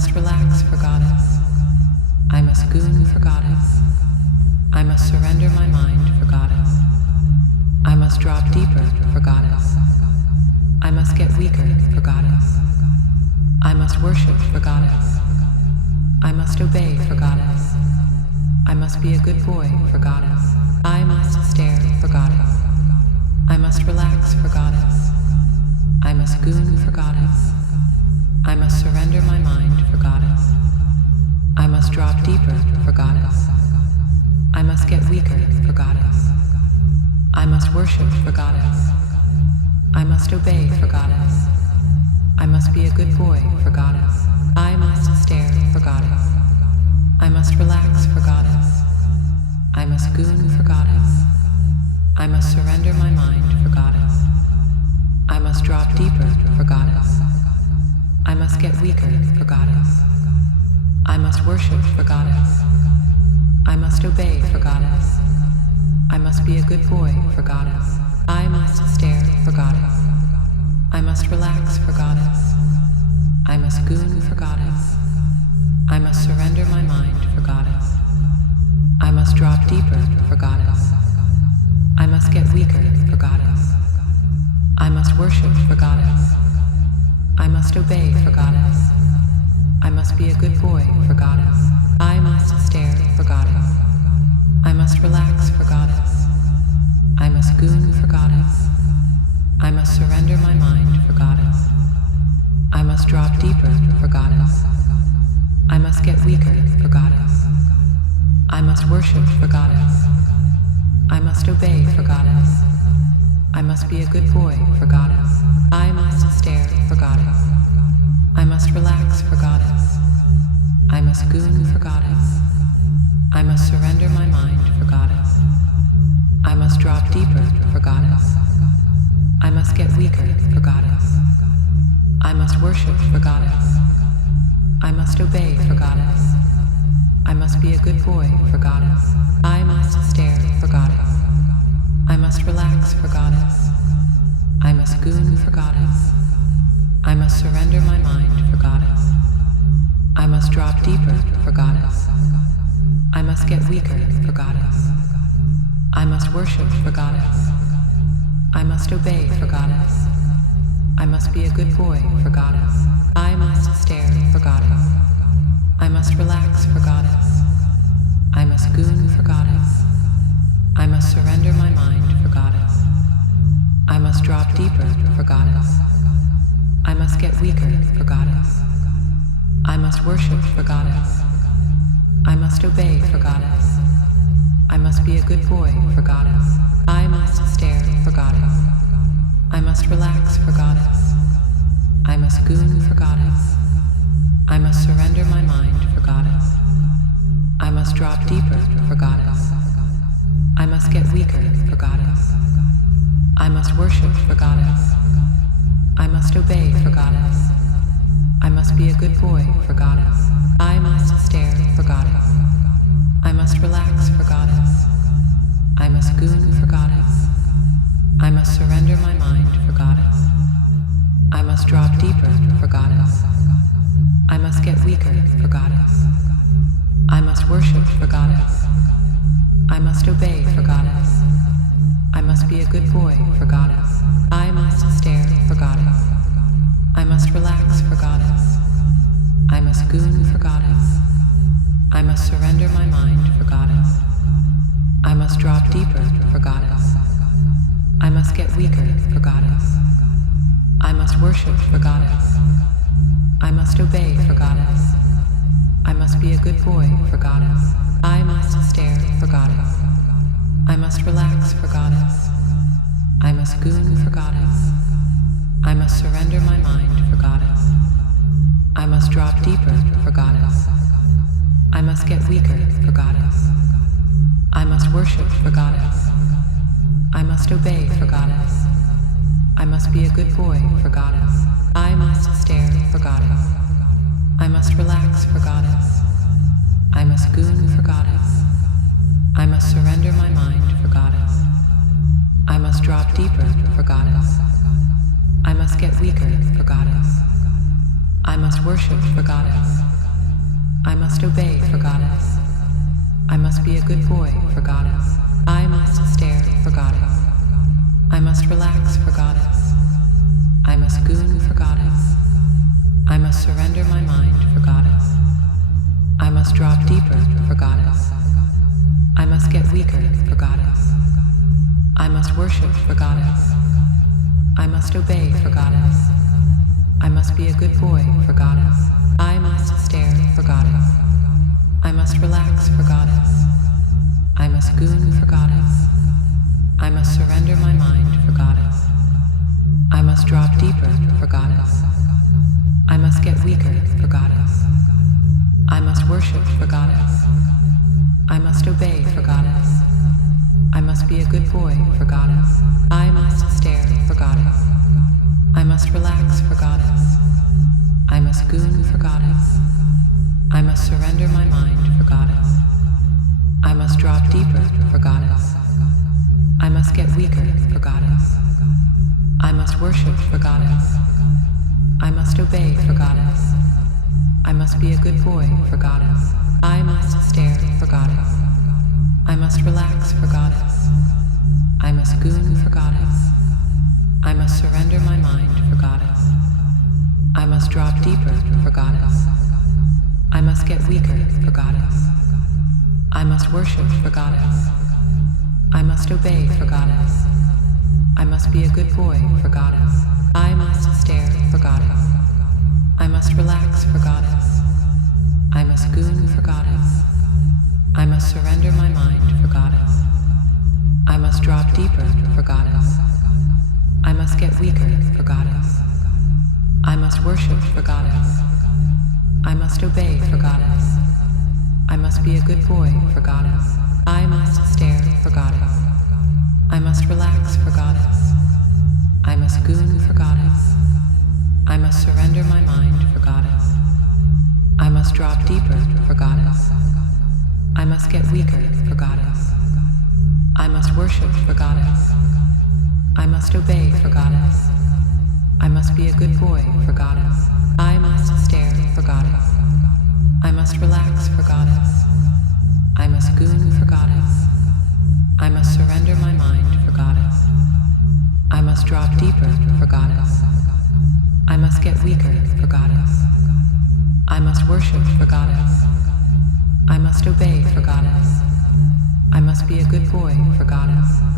must relax for goddess. I must goon for goddess. I must surrender my mind for goddess. I must drop deeper for goddess. I must get weaker for goddess. I must worship for goddess. I must obey for goddess. I must be a good boy for goddess. I must stare for goddess. I must relax for goddess. I must goon for goddess. I must surrender my mind for goddess. I must drop deeper for goddess. I must get weaker for goddess. I must worship for goddess. I must obey for goddess. I must be a good boy for goddess. I must stare for goddess. I must relax for goddess. I must goon for goddess. I must surrender my mind for goddess. I must drop deeper for goddess. I must get weaker for goddess. I must worship for goddess. I must obey for goddess. I must be a good boy for goddess. I must stare for goddess. I must relax for goddess. I must goon for goddess. I must surrender my mind for goddess. I must drop deeper for goddess. I must get weaker for goddess. I must worship for goddess. I must obey for goddess. I must be a good boy for goddess. I must stare for goddess. I must relax for goddess. I must goon for goddess. I must surrender my mind for goddess. I must drop deeper for goddess. I must get weaker for goddess. I must worship for goddess. I must obey for goddess. I must be a good boy for goddess. I must stare for goddess. I must relax for goddess. I must goon for goddess. I must surrender my mind for goddess. I must drop deeper for goddess. I must get weaker for goddess. I must worship for goddess. I must obey for goddess. I must be a good boy for goddess. I must stare for goddess. I must relax for goddess. I must goon for goddess. I must surrender my mind for goddess. I must drop deeper for goddess. I must get weaker for goddess. I must worship for goddess. I must obey for goddess. I must be a good boy for goddess. I must stare for goddess. I must relax for goddess. I must goon for goddess. I must surrender my mind for goddess. I must drop deeper for goddess. I must get weaker for goddess. I must worship for goddess. I must obey for goddess. I must be a good boy for goddess. I must stare for goddess. I must relax for goddess. I must goon for goddess. I must surrender my mind for goddess. I must drop deeper for goddess. I must get weaker for goddess. I must worship for goddess. I must obey for goddess. I must be a good boy for goddess. I must stare for goddess. I must relax for goddess. I must goon for goddess. I must surrender my mind for goddess. I must drop deeper for goddess. I must get weaker for goddess. I must worship for goddess. I must obey for goddess. I must be a good boy for goddess. I must stare for goddess. I must relax for goddess. I must goon for goddess. I must surrender my mind for goddess. I must drop deeper for goddess. I must get weaker for goddess. I must worship for goddess. I must obey for goddess. I must be a good boy for goddess. I must stare for goddess. I must relax for goddess. I must goon for goddess. I must surrender my mind for goddess. I must drop deeper for goddess. I must get weaker for goddess. I must worship for goddess. I must obey for goddess. I must be a good boy for goddess. I must stare for goddess. I must relax for goddess. I must goon for goddess. I must surrender my mind for goddess. I must drop deeper for goddess. I must get weaker for goddess. I must worship for goddess. I must obey for goddess. I must be a good boy for goddess. I must stare for goddess. I must relax for goddess. I must goon for goddess. I must surrender my mind for goddess. I must drop deeper for goddess. I must get weaker for goddess. I must worship for goddess. I must obey for goddess. I must be a good boy for goddess. I must stare for goddess. I must relax for goddess. I must goon for goddess. I must surrender my mind for goddess. I must drop deeper for goddess. I must get weaker for goddess. I must worship for goddess. I must obey for goddess. I must be a good boy for goddess. I must stare for goddess. I must relax for goddess. I must goon for goddess. I must surrender my mind for goddess. I must drop deeper for goddess. I must get weaker for goddess. I must worship for goddess. I must obey for goddess. I must be a good boy for goddess. I must stare for goddess. I must relax for goddess. I must goon for goddess. I must surrender my mind for goddess. I must drop deeper for goddess. I must get weaker for goddess. I must worship for goddess. I must obey for goddess. I must be a good boy for goddess. I must stare for goddess. I must relax for goddess. I must goon for goddess. I must surrender my mind for goddess. I must drop deeper for goddess. I must get weaker for goddess. I must worship for goddess. I must obey for goddess. I must be a good boy for goddess. I must stare for goddess. I must relax for goddess. I must goon for goddess. I must surrender my mind for goddess. I must drop deeper for goddess. I must get weaker for goddess. I must worship for goddess. I must obey for goddess. I must stare for goddess. I must goon for goddess. I must relax for goddess. I must drop deeper for goddess. I must get weaker for goddess. I must worship for goddess. I must obey for goddess. I must stare for goddess. I must goon for goddess. I must relax for goddess. I must stare for goddess. I must obey for goddess. I must be a good boy for goddess. I must stare for goddess. I must relax for goddess. I must goon for goddess. I must surrender my mind for goddess. I must drop deeper for goddess. I must get weaker for goddess. I must worship for goddess. I must obey for goddess. I must be a good boy for goddess.